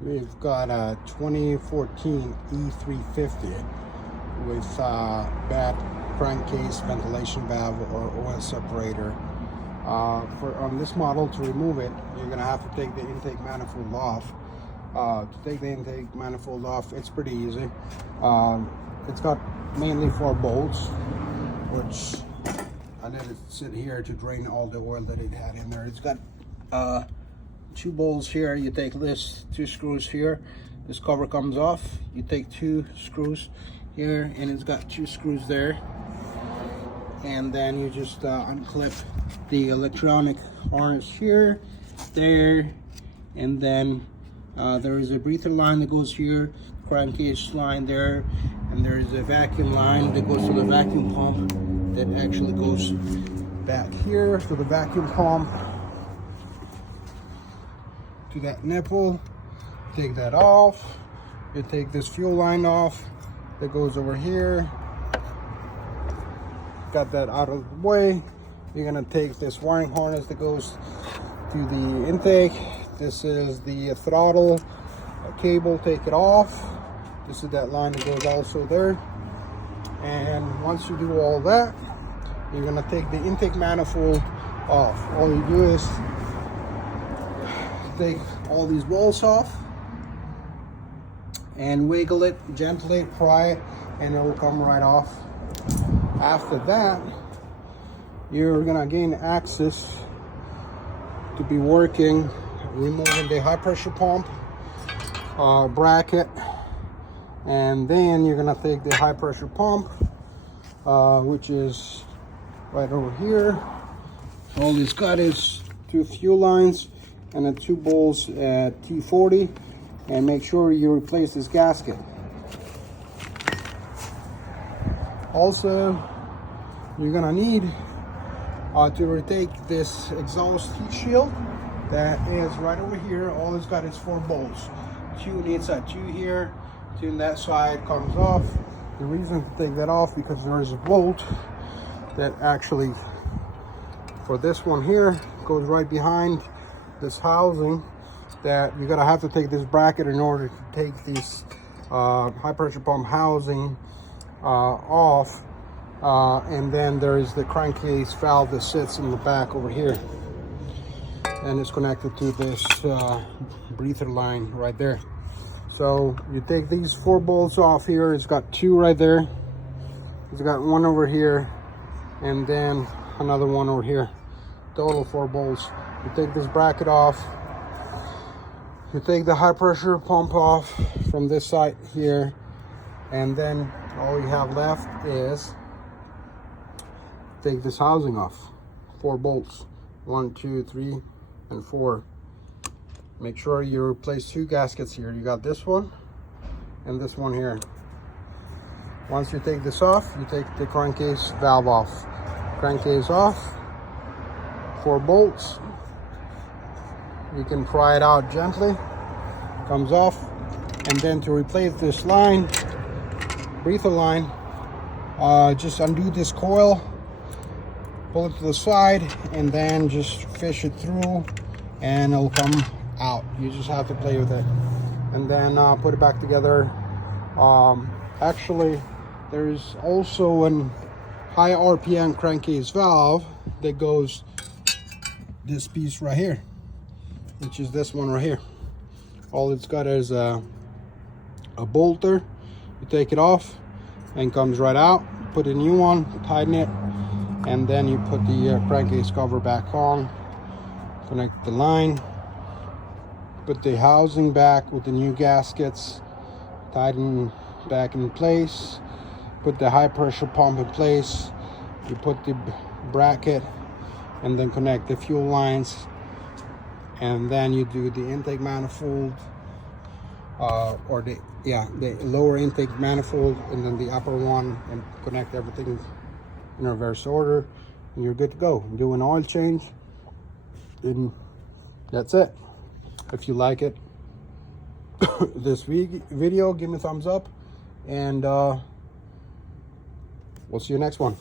We've got a 2014 E350 with bad crankcase, ventilation valve, or oil separator. On this model, to remove it, you're gonna have to take the intake manifold off. To take the intake manifold off, it's pretty easy. It's got mainly 4 bolts, which I let it sit here to drain all the oil that it had in there. It's got 2 bolts here. You take this 2 screws here, this cover comes off. You take 2 screws here, and it's got 2 screws there, and then you just unclip the electronic harness here, there, and then there is a breather line that goes here, crankcase line there, and there is a vacuum line that goes to the vacuum pump that actually goes back here to the vacuum pump, to that nipple. Take that off. You take this fuel line off that goes over here. Got that out of the way. You're gonna take this wiring harness that goes to the intake. This is the throttle cable. Take it off. This is that line that goes also there. And once you do all that, you're gonna take the intake manifold off. All you do is take all these bolts off and wiggle it gently, pry it, and it will come right off. After that, you're gonna gain access to be working, removing the high pressure pump bracket, and then you're gonna take the high pressure pump, which is right over here. All it's got is 2 fuel lines and then 2 bolts at T40, and make sure you replace this gasket. Also, you're gonna need to retake this exhaust heat shield that is right over here. All it's got is 4 bolts, 2 on the inside, 2 here, 2 on that side. Comes off. The reason to take that off, because there is a bolt that actually, for this one here, goes right behind this housing, that you're gonna have to take this bracket in order to take this high pressure pump housing off. And then there is the crankcase valve that sits in the back over here, and it's connected to this breather line right there. So you take these 4 bolts off here. It's got 2 right there. It's got 1 over here, and then another 1 over here. Total 4 bolts. You take this bracket off. You take the high pressure pump off from this side here, and then all you have left is take this housing off. 4 bolts, 1, 2, 3, and 4. Make sure you replace 2 gaskets here. You got this one and this one here. Once you take this off, you take the crankcase valve off. Crankcase off, 4 bolts. You can pry it out gently. Comes off. And then to replace this line, breather line, just undo this coil, pull it to the side, and then just fish it through, and it'll come out. You just have to play with it, and then put it back together. Actually, there's also an high RPM crankcase valve that goes this piece right here, which is this one right here. All it's got is a bolter. You take it off and comes right out. Put a new one, tighten it, and then you put the crankcase cover back on, connect the line, put the housing back with the new gaskets, tighten back in place, put the high pressure pump in place. You put the bracket, and then connect the fuel lines, and then you do the intake manifold, or the lower intake manifold, and then the upper one, and connect everything in reverse order, and you're good to go. Do an oil change, and that's it. If you like it, this video, give me a thumbs up, and we'll see you next one.